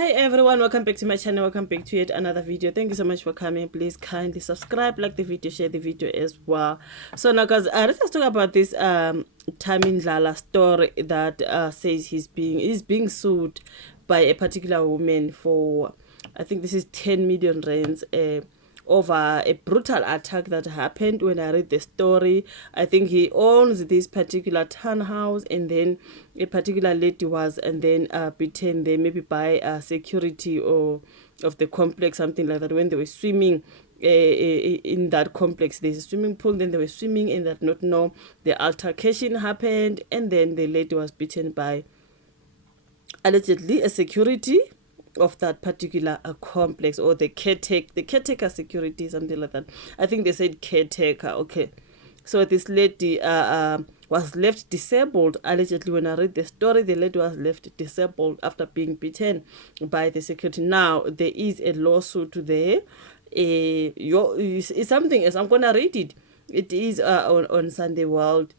Hi everyone, welcome back to my channel. Welcome back to yet another video. Thank you so much for coming. Please kindly subscribe, like the video, share the video as well. So now guys, let's talk about this Thami Ndlala story that says he's being sued by a particular woman for, I think this is 10 million rands over a brutal attack that happened. When I read the story, I think he owns this particular townhouse, and then a particular lady was and then beaten there, maybe by security or of the complex, something like that, when they were swimming in that complex. There's a swimming pool, then they were swimming and that not know the altercation happened, and then the lady was beaten by allegedly a security of that particular complex, or the caretaker security, something like that. I think they said caretaker. Okay, so this lady was left disabled allegedly. When I read the story, the lady was left disabled after being beaten by the security. Now there is a lawsuit there. It's something else. I'm gonna read it. It is on Sunday World.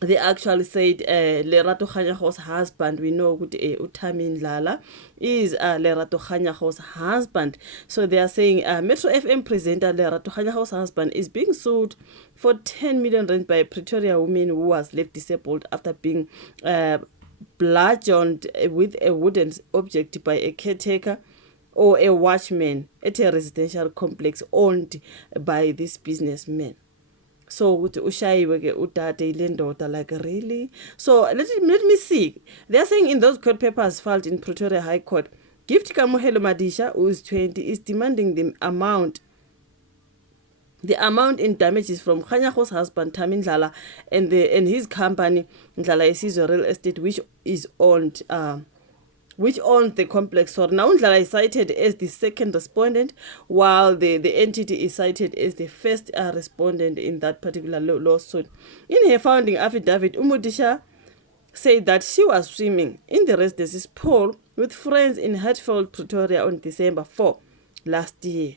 They actually said Lerato Kganyago's husband, we know Thami Ndlala is Lerato Kganyago's husband. So they are saying Metro FM presenter Lerato Kganyago's husband is being sued for 10 million rand by a Pretoria woman who was left disabled after being bludgeoned with a wooden object by a caretaker or a watchman at a residential complex owned by this businessman. So like, really? So let me see. They are saying in those court papers filed in Pretoria High Court, Gift Kamohelo Madisha, who is 20, is demanding the amount in damages from Kganyago's husband Thami Ndlala and his company Ndlala Isizwe Real Estate, which owns the complex. So now Ndlala is cited as the second respondent, while the entity is cited as the first respondent in that particular lawsuit. In her founding affidavit, Umudisha said that she was swimming in the residence's pool with friends in Hatfield, Pretoria on December 4 last year,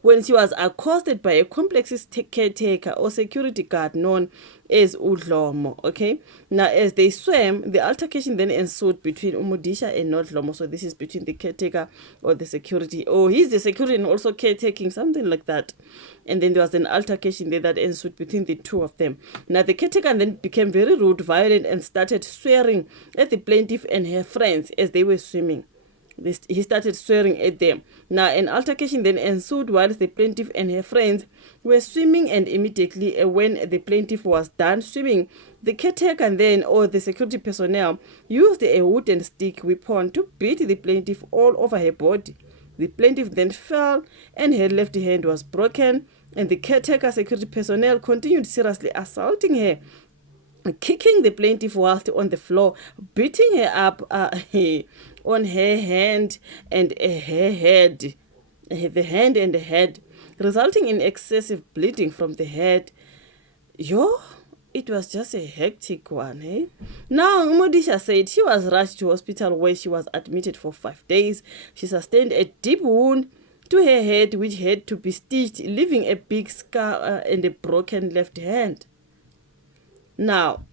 when she was accosted by a complex's caretaker or security guard known as Udlomo. Okay, now as they swam, the altercation then ensued between Umudisha and Udlomo. So this is between the caretaker or the security, or he's the security and also caretaking, something like that. And then there was an altercation there that ensued between the two of them. Now the caretaker then became very rude, violent, and started swearing at the plaintiff and her friends as they were swimming. He started swearing at them. Now an altercation then ensued whilst the plaintiff and her friends were swimming, and immediately when the plaintiff was done swimming, the caretaker then, or the security personnel, used a wooden stick weapon to beat the plaintiff all over her body. The plaintiff then fell and her left hand was broken, and the caretaker security personnel continued seriously assaulting her, kicking the plaintiff whilst on the floor, beating her up on her hand and her head, the hand and the head, resulting in excessive bleeding from the head. It was just a hectic one, eh? Now, Modisha said she was rushed to hospital where she was admitted for 5 days. She sustained a deep wound to her head which had to be stitched, leaving a big scar and a broken left hand. Now,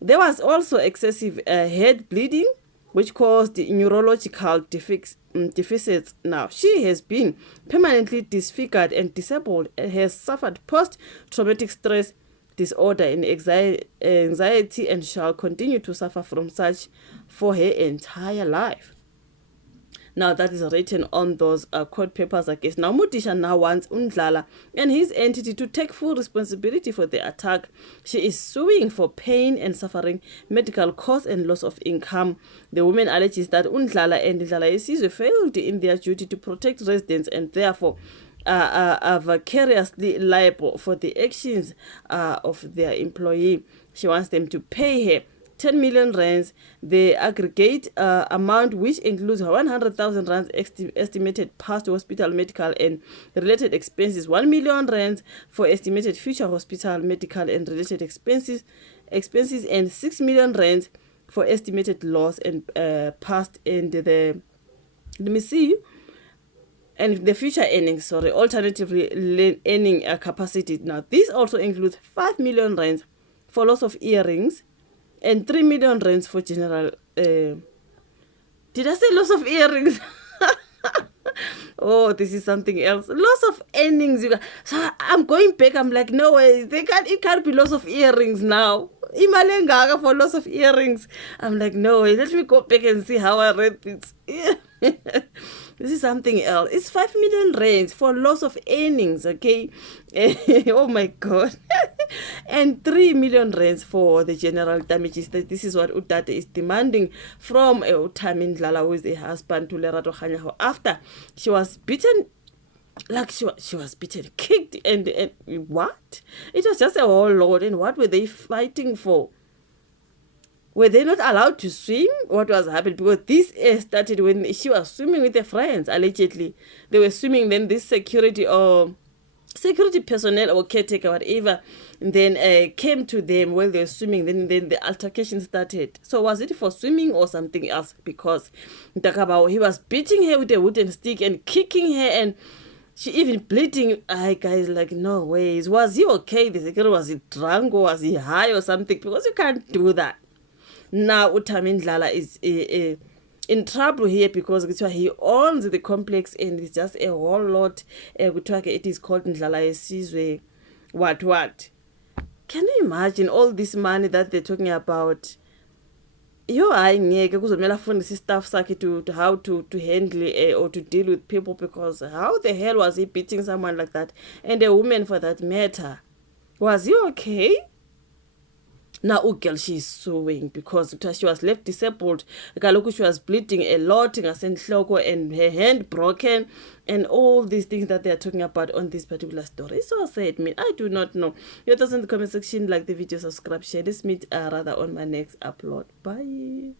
there was also excessive head bleeding, which caused neurological deficits. Now, she has been permanently disfigured and disabled and has suffered post-traumatic stress disorder and anxiety, and shall continue to suffer from such for her entire life. Now, that is written on those court papers, I guess. Now, Mudisha now wants Ndlala and his entity to take full responsibility for the attack. She is suing for pain and suffering, medical costs, and loss of income. The woman alleges that Ndlala and Ndlala Isizwe failed in their duty to protect residents and therefore are vicariously liable for the actions of their employee. She wants them to pay her 10 million rands, the aggregate amount, which includes 100,000 rands estimated past hospital medical and related expenses, 1 million rands for estimated future hospital medical and related expenses, and 6 million rands for estimated loss and past and the future earnings, alternatively earning capacity. Now this also includes 5 million rands for loss of earrings and 3 million rands for general Did I say loss of earrings? Oh, this is something else. Loss of earnings. You guys. So I'm going back. I'm like, no way. It can't be loss of earrings now. Imali engaka for loss of earrings. I'm like, no way. Let me go back and see how I read this. This is something else. It's 5 million rands for loss of earnings, okay? Oh my God. And 3 million rands for the general damages. This is what Utate is demanding from Thami Ndlala, who is the husband to Lerato Kganyago, after she was beaten. Like she was beaten, kicked, and what? It was just a whole lot. And what were they fighting for? Were they not allowed to swim? What was happening? Because this started when she was swimming with her friends, allegedly. They were swimming, then this security personnel or caretaker, whatever, then came to them while they were swimming. Then the altercation started. So was it for swimming or something else? Because he was beating her with a wooden stick and kicking her, and she even bleeding. Guys, like, no ways. Was he okay? The security, was he drunk or was he high or something? Because you can't do that. Now Thami Ndlala is in trouble here because he owns the complex, and it's just a whole lot. It is called Ndlala Esizwe, what. Can you imagine all this money that they're talking about? Hayi ngeke kuzomela afundise staff sakhe to how to handle or to deal with people, because how the hell was he beating someone like that, and a woman for that matter? Was he okay? Now girl, she's suing because she was left disabled. She was bleeding a lot, and her hand broken, and all these things that they are talking about on this particular story. So sad. I do not know. Your thoughts in the comment section. Like the video, subscribe, share. Let's meet rather on my next upload. Bye.